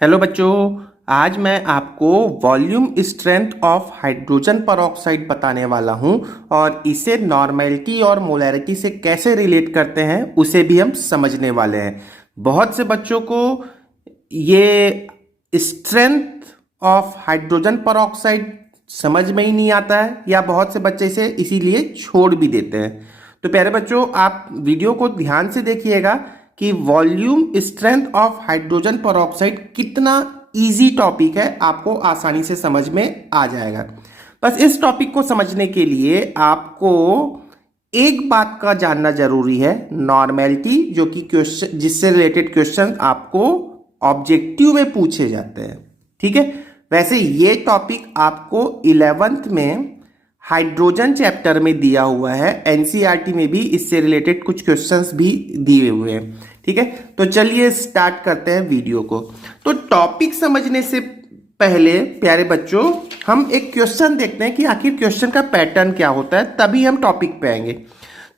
Hello बच्चों, आज मैं आपको volume strength of hydrogen peroxide बताने वाला हूं और इसे नॉर्मेलिटी और मोलैरिटी से कैसे रिलेट करते हैं उसे भी हम समझने वाले हैं। बहुत से बच्चों को ये स्ट्रेंथ ऑफ हाइड्रोजन परऑक्साइड समझ में ही नहीं आता है या बहुत से बच्चे इसे इसीलिए छोड़ भी देते हैं। तो प्यारे बच्चों, आप वीडियो को ध्यान से देखिएगा कि volume strength of hydrogen peroxide कितना इजी टॉपिक है, आपको आसानी से समझ में आ जाएगा। बस इस टॉपिक को समझने के लिए आपको एक बात का जानना जरूरी है, नॉर्मेलिटी, जो कि क्वेश्चन जिससे रिलेटेड क्वेश्चन आपको ऑब्जेक्टिव में पूछे जाते हैं। ठीक है, वैसे ये टॉपिक आपको 11th में हाइड्रोजन चैप्टर में दिया हुआ है, एनसीईआरटी में भी इससे रिलेटेड कुछ क्वेश्चंस भी दिए हुए हैं। ठीक है, तो चलिए स्टार्ट करते हैं वीडियो को। तो टॉपिक समझने से पहले प्यारे बच्चों, हम एक क्वेश्चन देखते हैं कि आखिर क्वेश्चन का पैटर्न क्या होता है, तभी हम टॉपिक पे आएंगे।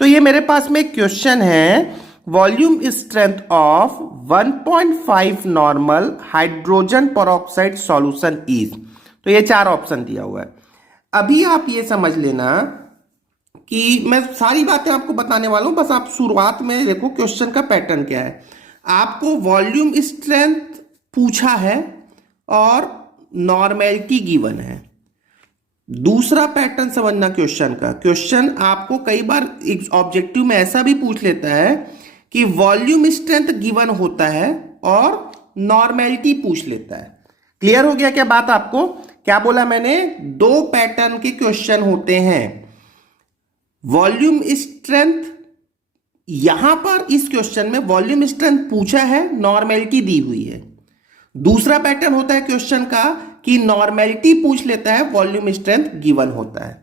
तो ये मेरे पास में एक क्वेश्चन है, volume strength of 1.5 normal hydrogen peroxide solution is. तो ये 4 ऑप्शन दिया हुआ है। अभी आप ये समझ लेना कि मैं सारी बातें आपको बताने वाला हूं, बस आप शुरुआत में देखो क्वेश्चन का पैटर्न क्या है। आपको वॉल्यूम स्ट्रेंथ पूछा है और नॉर्मेलिटी गिवन है। दूसरा पैटर्न समझना क्वेश्चन का, क्वेश्चन आपको कई बार ऑब्जेक्टिव में ऐसा भी पूछ लेता है कि वॉल्यूम स्ट्रेंथ गिवन होता है और नॉर्मेलिटी पूछ लेता है। क्लियर हो गया क्या बात आपको? क्या बोला मैंने? 2 पैटर्न के क्वेश्चन होते हैं। वॉल्यूम स्ट्रेंथ, यहां पर इस क्वेश्चन में वॉल्यूम स्ट्रेंथ पूछा है, नॉर्मेलिटी दी हुई है। दूसरा पैटर्न होता है क्वेश्चन का कि नॉर्मेलिटी पूछ लेता है, वॉल्यूम स्ट्रेंथ गिवन होता है।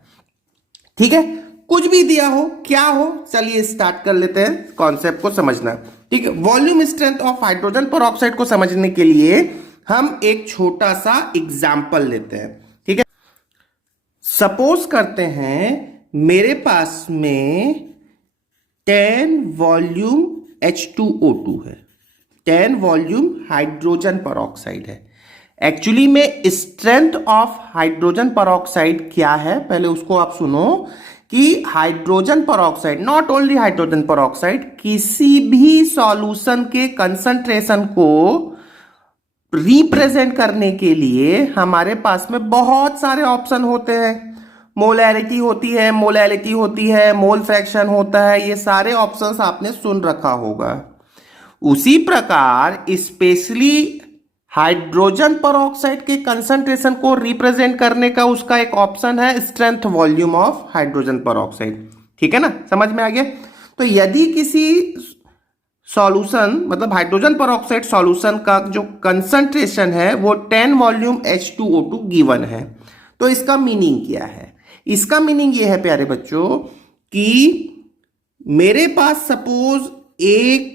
ठीक है, कुछ भी दिया हो, क्या हो, चलिए स्टार्ट कर लेते हैं कॉन्सेप्ट को समझना। ठीक है, volume strength of hydrogen peroxide को समझने के लिए हम एक छोटा सा एग्जाम्पल लेते हैं। ठीक है, सपोज करते हैं मेरे पास में 10 वॉल्यूम H2O2 है, 10 वॉल्यूम हाइड्रोजन परऑक्साइड है। एक्चुअली में स्ट्रेंथ ऑफ हाइड्रोजन परऑक्साइड क्या है, पहले उसको आप सुनो कि hydrogen peroxide, not only hydrogen peroxide, किसी भी सॉल्यूशन के कंसंट्रेशन को रिप्रेजेंट करने के लिए हमारे पास में बहुत सारे ऑप्शन होते हैं। मोलैरिटी होती है, मोलैलिटी होती है, मोल फ्रैक्शन होता है, ये सारे ऑप्शंस आपने सुन रखा होगा। उसी प्रकार स्पेशली हाइड्रोजन परऑक्साइड के कंसंट्रेशन को रिप्रेजेंट करने का उसका एक ऑप्शन है strength volume of hydrogen peroxide. ठीक है ना, समझ में आ गया? तो यदि किसी सॉल्यूशन, मतलब हाइड्रोजन परऑक्साइड सॉल्यूशन का जो कंसंट्रेशन है वो 10 वॉल्यूम H2O2 गिवन है, तो इसका मीनिंग क्या है? इसका मीनिंग ये है प्यारे बच्चों कि मेरे पास सपोज 1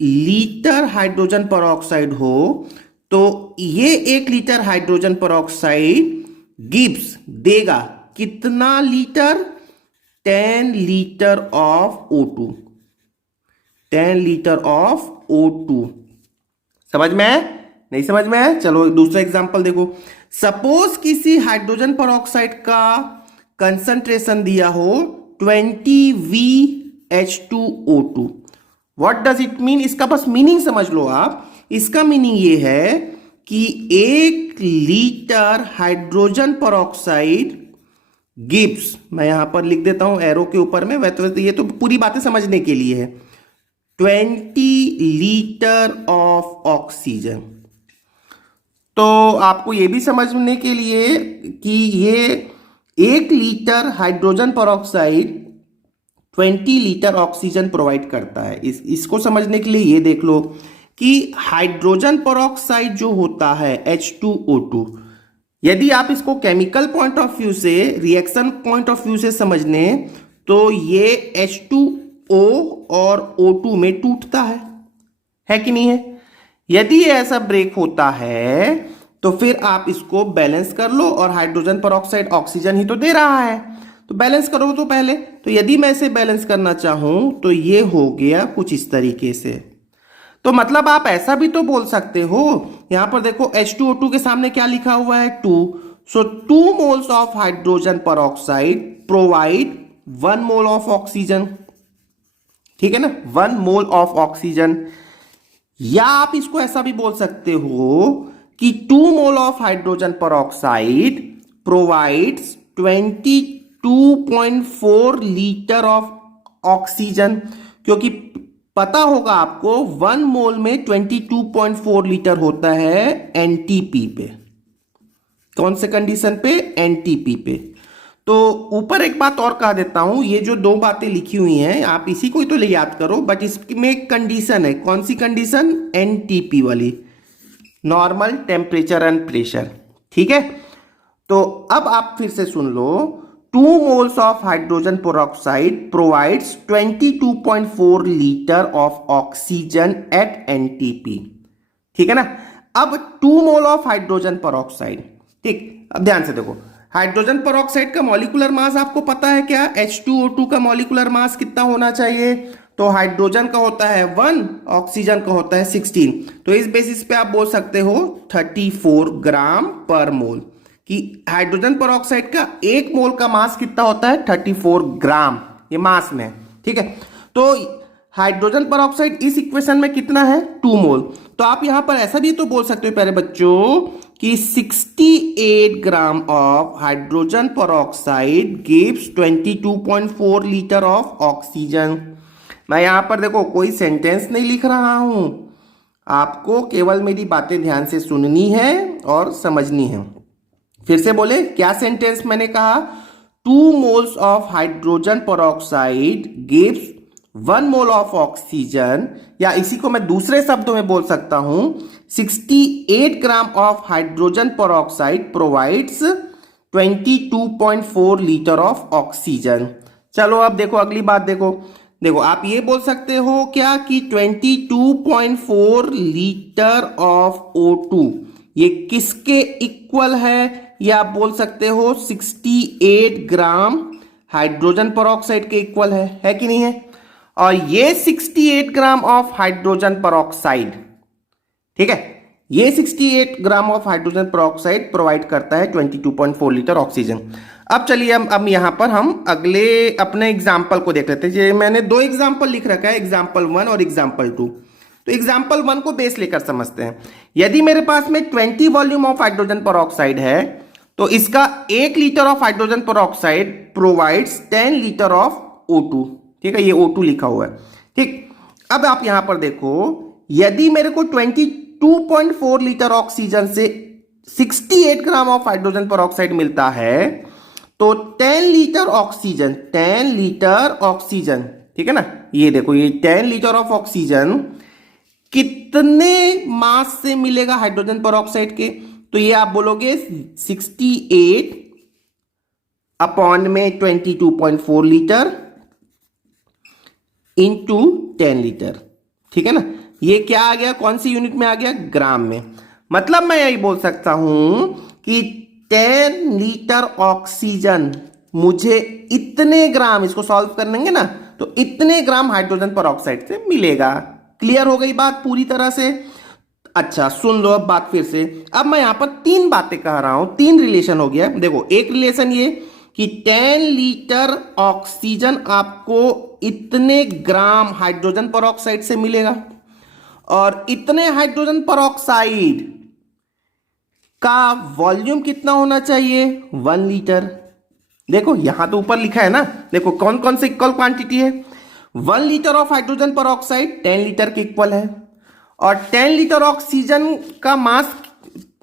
लीटर हाइड्रोजन परऑक्साइड हो, तो ये 1 लीटर हाइड्रोजन परऑक्साइड गिव्स देगा कितना litre? 10 litre of O2, 10 litre of O2। समझ में है? नहीं समझ में है? चलो दूसरा एग्जांपल देखो। सपोज किसी हाइड्रोजन परऑक्साइड का कंसंट्रेशन दिया हो 20 VH2O2। What does it mean? इसका बस मीनिंग समझ लो आप। इसका मीनिंग ये है कि 1 लीटर हाइड्रोजन परऑक्साइड गिव्स, मैं यहां पर लिख देता हूं एरो के ऊपर में, वैसे ये तो पूरी बातें समझने के लिए है, 20 लीटर ऑफ ऑक्सीजन। तो आपको यह भी समझने के लिए कि ये 1 litre hydrogen peroxide 20 litre oxygen provide करता है। इसको समझने के लिए ये देख लो कि हाइड्रोजन परऑक्साइड जो होता है H2O2, यदि आप इसको केमिकल पॉइंट ऑफ व्यू से, रिएक्शन पॉइंट ऑफ व्यू से समझने, तो ये H2O और O2 में टूटता है कि नहीं है? यदि ये ऐसा ब्रेक होता है तो फिर आप इसको बैलेंस कर लो, और हाइड्रोजन परऑक्साइड ऑक्सीजन ही तो दे रहा है, तो बैलेंस करो तो पहले। तो यदि मैं इसे बैलेंस करना चाहूं तो ये हो गया कुछ इस तरीके से। तो मतलब आप ऐसा भी तो बोल सकते हो, यहां पर देखो H2O2 के सामने क्या लिखा हुआ है 2, सो 2 मोल्स ऑफ हाइड्रोजन पर oxide provide 1 mole of oxygen, ठीक है ना, 1 मोल ऑफ ऑक्सीजन। या आप इसको ऐसा भी बोल सकते हो कि 2 मोल ऑफ हाइड्रोजन पर oxide provides 22.4 litre of oxygen, क्योंकि पता होगा आपको 1 मोल में 22.4 लीटर होता है एनटीपी पे। कौन से कंडीशन पे? एनटीपी पे। तो ऊपर एक बात और कह देता हूं, ये जो दो बातें लिखी हुई हैं आप इसी को ही तो ले याद करो, बट इसमें एक कंडीशन है। कौन सी कंडीशन? एनटीपी वाली, नॉर्मल टेम्परेचर एंड प्रेशर, ठीक है। तो अब आप फिर से सुन लो, 2 moles of hydrogen peroxide provides 22.4 litre of oxygen at NTP, ठीक है ना। अब 2 मोल ऑफ हाइड्रोजन पेरोक्साइड, ठीक। अब ध्यान से देखो, हाइड्रोजन पेरोक्साइड का मॉलिक्यूलर मास आपको पता है क्या? H2O2 का मॉलिक्यूलर मास कितना होना चाहिए? तो हाइड्रोजन का होता है 1, ऑक्सीजन का होता है 16। तो इस बेसिस पे आप बोल सकते हो 34 ग्राम पर मोल, कि हाइड्रोजन पेरोक्साइड का 1 मोल का मास कितना होता है? 34 ग्राम, ये मास में, ठीक है। तो हाइड्रोजन पेरोक्साइड इस इक्वेशन में कितना है? 2 मोल। तो आप यहां पर ऐसा भी तो बोल सकते हो प्यारे बच्चों कि 68 gram of hydrogen peroxide gives 22.4 litre of oxygen. मैं यहां पर देखो कोई सेंटेंस नहीं लिख रहा हूं, आपको केवल मेरी बातें ध्यान से सुननी है और समझनी है। फिर से बोले, क्या सेंटेंस मैंने कहा? 2 moles of hydrogen peroxide gives 1 mole of oxygen, या इसी को मैं दूसरे शब्दों में बोल सकता हूं, 68 gram of hydrogen peroxide provides 22.4 litre of oxygen. चलो अब देखो अगली बात, देखो आप ये बोल सकते हो क्या कि 22.4 लीटर ऑफ O2 ये किसके इक्वल है? या आप बोल सकते हो 68 ग्राम हाइड्रोजन पेरोक्साइड के इक्वल है कि नहीं है? और ये 68 ग्राम ऑफ हाइड्रोजन पेरोक्साइड, ठीक है, ये 68 gram of hydrogen peroxide provide करता है 22.4 लीटर ऑक्सीजन। अब चलिए अब यहां पर हम अगले अपने एग्जाम्पल को देख लेते हैं। मैंने 2 एग्जाम्पल लिख रखा है, एग्जाम्पल 1 और एग्जाम्पल 2। तो एग्जाम्पल 1 को बेस लेकर समझते हैं। यदि मेरे पास में 20 वॉल्यूम ऑफ हाइड्रोजन पेरोक्साइड है, तो इसका 1 litre of hydrogen peroxide provides 10 litre of O2, ठीक है, ये O2 लिखा हुआ है, ठीक। अब आप यहां पर देखो, यदि मेरे को 22.4 लीटर ऑक्सीजन से 68 ग्राम ऑफ हाइड्रोजन पेरोक्साइड मिलता है, तो 10 लीटर ऑक्सीजन, 10 लीटर ऑक्सीजन, ठीक है ना, ये देखो ये 10 लीटर ऑफ ऑक्सीजन कितने मास से मिलेगा हाइड्रोजन पेरोक्साइड के? तो ये आप बोलोगे 68 अपॉन में 22.4 लीटर इंटू 10 लीटर, ठीक है ना। ये क्या आ गया? कौन सी यूनिट में आ गया? ग्राम में। मतलब मैं यही बोल सकता हूं कि 10 लीटर ऑक्सीजन मुझे इतने ग्राम, इसको सॉल्व कर लेंगे ना, तो इतने ग्राम हाइड्रोजन पेरोक्साइड से मिलेगा। क्लियर हो गई बात पूरी तरह से? अच्छा सुन लो अब बात फिर से। अब मैं यहां पर 3 बातें कह रहा हूं, 3 रिलेशन हो गया। देखो एक रिलेशन ये कि 10 लीटर ऑक्सीजन आपको इतने ग्राम हाइड्रोजन पेरोक्साइड से मिलेगा, और इतने हाइड्रोजन पेरोक्साइड का वॉल्यूम कितना होना चाहिए? 1 लीटर। देखो यहां तो ऊपर लिखा है ना, देखो कौन कौन से इक्वल क्वांटिटी है। 1 litre of hydrogen peroxide 10 litre के इक्वल है, और 10 लीटर ऑक्सीजन का मास,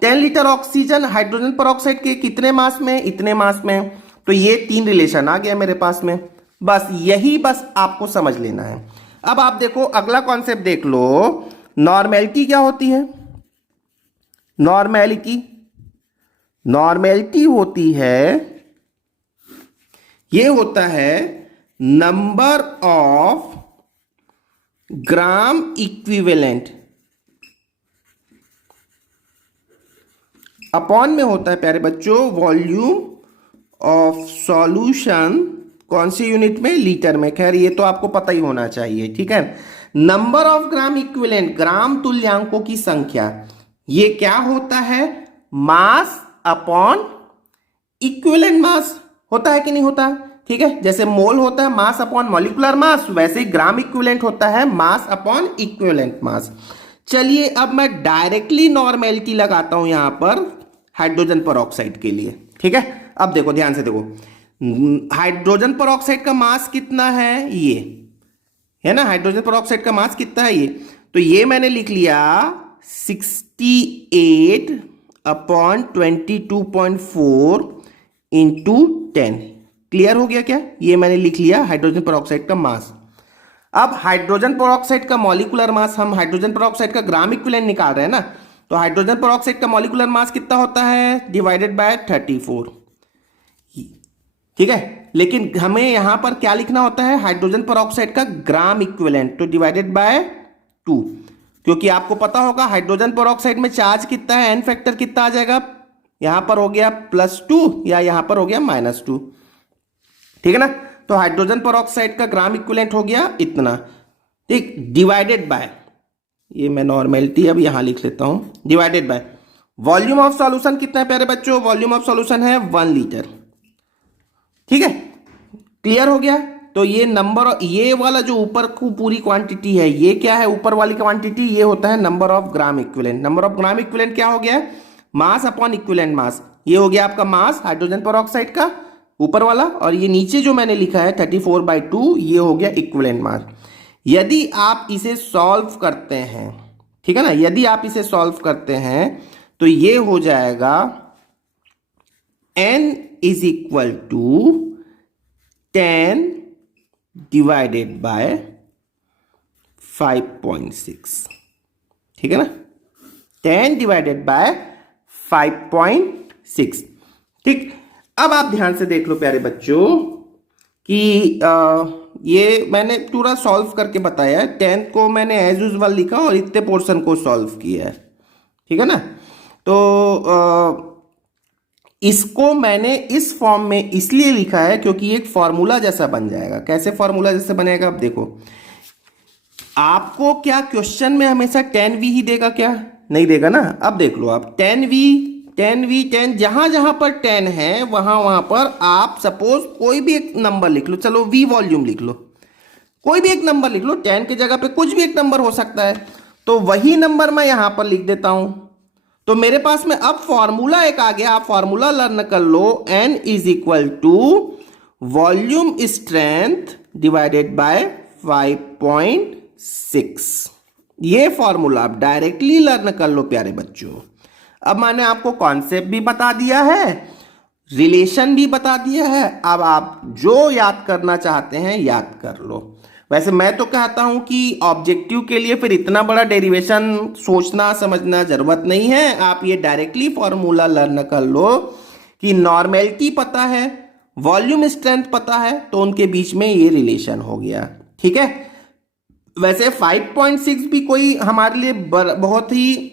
10 लीटर ऑक्सीजन हाइड्रोजन पेरोक्साइड के कितने मास में? इतने मास में। तो ये 3 रिलेशन आ गया मेरे पास में। बस यही बस आपको समझ लेना है। अब आप देखो अगला कॉन्सेप्ट देख लो, नॉर्मेलिटी क्या होती है? नॉर्मेलिटी होती है, ये होता है number of gram equivalent upon में होता है प्यारे बच्चों वॉल्यूम ऑफ सॉल्यूशन। कौन सी यूनिट में? लीटर में। खैर ये तो आपको पता ही होना चाहिए, ठीक है। नंबर ऑफ ग्राम इक्विवेलेंट, ग्राम तुल्यांकों की संख्या, ये क्या होता है? मास अपॉन इक्विवेलेंट मास होता है कि नहीं होता? ठीक है, जैसे मोल होता है मास अपॉन मॉलिक्यूलर मास, वैसे ही ग्राम इक्विवेलेंट होता है मास अपॉन इक्विवेलेंट मास। चलिए अब मैं डायरेक्टली नॉर्मेलिटी लगाता हूं यहां पर हाइड्रोजन परऑक्साइड के लिए। ठीक है, अब देखो ध्यान से देखो, हाइड्रोजन परऑक्साइड का मास कितना है? ये है ना, हाइड्रोजन परऑक्साइड का मास कितना है? ये तो ये मैंने लिख लिया 68 अपॉन 22.4 इंटू 10। क्लियर हो गया क्या? ये मैंने लिख लिया हाइड्रोजन परऑक्साइड का मास। अब हाइड्रोजन परऑक्साइड का मॉलिक्यूलर मास, हम हाइड्रोजन परऑक्साइड का ग्राम इक्विवेलेंट निकाल रहे हैं ना, तो हाइड्रोजन परऑक्साइड का मॉलिक्यूलर मास कितना होता है? Divided by 34। ठीक है, लेकिन हमें यहां पर क्या लिखना होता है? हाइड्रोजन परऑक्साइड का ग्राम इक्विवेलेंट, तो डिवाइडेड बाय 2, क्योंकि आपको पता होगा हाइड्रोजन परऑक्साइड में चार्ज कितना है, एन फैक्टर कितना आ जाएगा? यहां पर हो गया +2 या यहां पर हो गया -2। ठीक है ना, तो हाइड्रोजन परऑक्साइड का ग्राम इक्विवेलेंट हो गया इतना। ठीक, डिवाइडेड बाय, ये मैं नॉर्मेलिटी अब यहां लिख लेता हूं, divided by volume of solution कितना है प्यारे बच्चों? वॉल्यूम ऑफ सॉल्यूशन है 1 लीटर। ठीक है, क्लियर हो गया? तो ये नंबर, ये वाला जो ऊपर को पूरी क्वांटिटी है, ये क्या है? ऊपर वाली क्वांटिटी ये होता है number of gram equivalent. Number of gram equivalent क्या हो गया? Mass upon equivalent mass. ये हो गया आपका मास हाइड्रोजन परऑक्साइड का ऊपर वाला, और ये नीचे जो मैंने लिखा है 34/2, ये हो गया इक्विवेलेंट मास। यदि आप इसे सॉल्व करते हैं, ठीक है ना, यदि आप इसे सॉल्व करते हैं तो ये हो जाएगा n is equal to 10 divided by 5.6। ठीक है ना, 10 डिवाइडेड बाय 5.6। ठीक, अब आप ध्यान से देख लो प्यारे बच्चों कि ये मैंने पूरा सॉल्व करके बताया है। 10 को मैंने एज यूजुअल लिखा और इतने पोर्शन को सॉल्व किया है। ठीक है ना, तो इसको मैंने इस फॉर्म में इसलिए लिखा है क्योंकि एक फॉर्मूला जैसा बन जाएगा। कैसे फॉर्मूला जैसा बनेगा? अब देखो, आपको क्या क्वेश्चन में हमेशा 10v ही देगा क्या? नहीं देगा ना। अब देख लो आप 10 जहां जहां पर 10 है वहां वहां पर आप सपोज कोई भी एक नंबर लिख लो। चलो v वॉल्यूम लिख लो, कोई भी एक नंबर लिख लो, 10 की जगह पे कुछ भी एक नंबर हो सकता है, तो वही नंबर मैं यहां पर लिख देता हूं। तो मेरे पास में अब फॉर्मूला एक आ गया, आप फॉर्मूला लर्न कर लो। n is equal to volume strength divided by 5.6। ये फॉर्मूला आप डायरेक्टली लर्न कर लो प्यारे बच्चों। अब मैंने आपको कॉन्सेप्ट भी बता दिया है, रिलेशन भी बता दिया है। अब आप जो याद करना चाहते हैं याद कर लो। वैसे मैं तो कहता हूं कि ऑब्जेक्टिव के लिए फिर इतना बड़ा डेरिवेशन सोचना समझना जरूरत नहीं है। आप ये डायरेक्टली फॉर्मूला लर्न कर लो कि नॉर्मेलिटी पता है, वॉल्यूम स्ट्रेंथ पता है, तो उनके बीच में ये रिलेशन हो गया। ठीक है, वैसे 5.6 भी कोई हमारे लिए बहुत ही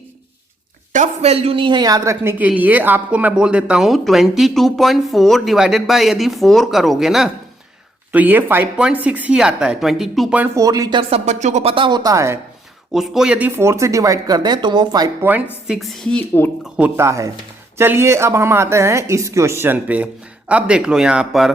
टफ वैल्यू नहीं है याद रखने के लिए। आपको मैं बोल देता हूं 22.4 डिवाइडेड बाय यदि 4 करोगे ना तो ये 5.6 ही आता है। 22.4 लीटर सब बच्चों को पता होता है, उसको यदि 4 से डिवाइड कर दें तो वो 5.6 ही होता है। चलिए अब हम आते हैं इस क्वेश्चन पे। अब देख लो यहां पर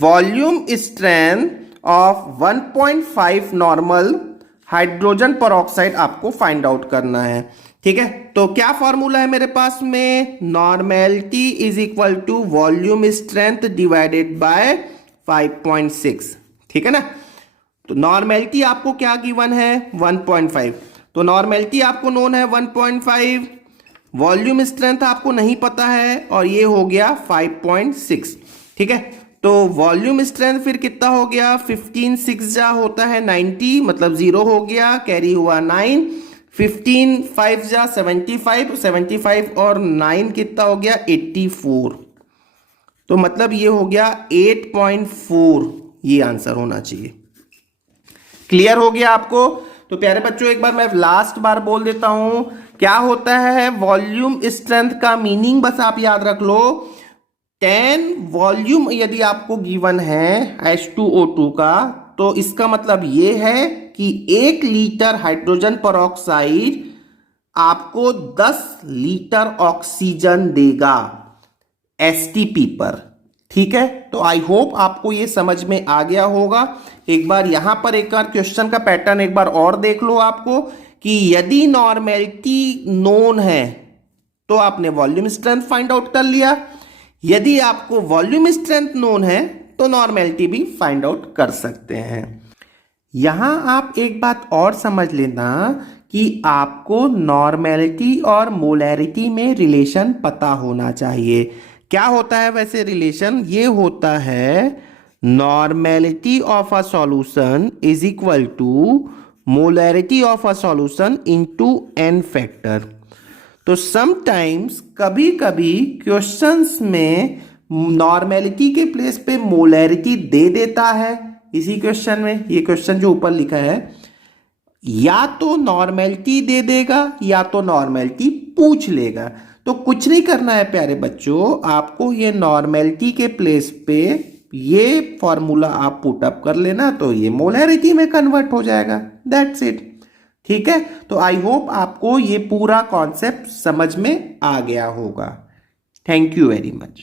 volume strength of 1.5 normal hydrogen peroxide आपको फाइंड आउट करना है। ठीक है, तो क्या फॉर्मूला है मेरे पास में? Normality is equal to volume strength divided by 5.6। ठीक है ना, तो नॉर्मेलिटी आपको क्या गिवन है? 1.5। तो नॉर्मेलिटी आपको नोन है 1.5, वॉल्यूम स्ट्रेंथ आपको नहीं पता है और ये हो गया 5.6। ठीक है, तो वॉल्यूम स्ट्रेंथ फिर कितना हो गया? 15 6 जा होता है 90, मतलब 0 हो गया, कैरी हुआ 9। 15 5 जा 75, 75 और 9 कितना हो गया? 84। तो मतलब ये हो गया 8.4, ये आंसर होना चाहिए। क्लियर हो गया आपको? तो प्यारे बच्चों एक बार मैं लास्ट बार बोल देता हूं, क्या होता है वॉल्यूम स्ट्रेंथ का मीनिंग, बस आप याद रख लो। 10 वॉल्यूम यदि आपको गिवन है H2O2 का, तो इसका मतलब ये है कि 1 लीटर हाइड्रोजन परऑक्साइड आपको 10 लीटर ऑक्सीजन देगा एसटीपी पर। ठीक है, तो आई होप आपको ये समझ में आ गया होगा। एक बार यहां पर एक बार क्वेश्चन का पैटर्न एक बार और देख लो आपको कि यदि नॉर्मेलिटी नोन है तो आपने वॉल्यूम स्ट्रेंथ फाइंड आउट कर लिया, यदि आपको वॉल्यूम स्ट्रेंथ नोन है तो नॉर्मेलिटी भी फाइंड आउट कर सकते हैं। यहां आप एक बात और समझ लेना कि आपको नॉर्मेलिटी और मोलैरिटी में रिलेशन पता होना चाहिए। क्या होता है वैसे रिलेशन? ये होता है normality of a solution is equal to molarity of a solution into n factor. तो समटाइम्स कभी कभी क्वेश्चंस में नॉर्मेलिटी के प्लेस पे मोलैरिटी दे देता है। इसी क्वेश्चन में, ये क्वेश्चन जो ऊपर लिखा है, या तो नॉर्मेलिटी दे देगा या तो नॉर्मेलिटी पूछ लेगा। तो कुछ नहीं करना है प्यारे बच्चों, आपको ये नॉर्मेलिटी के प्लेस पे ये फॉर्मूला आप पुट अप कर लेना तो ये मोलैरिटी में कन्वर्ट हो जाएगा। That's it. ठीक है, तो आई होप आपको ये पूरा कॉन्सेप्ट समझ में आ गया होगा। Thank you very much.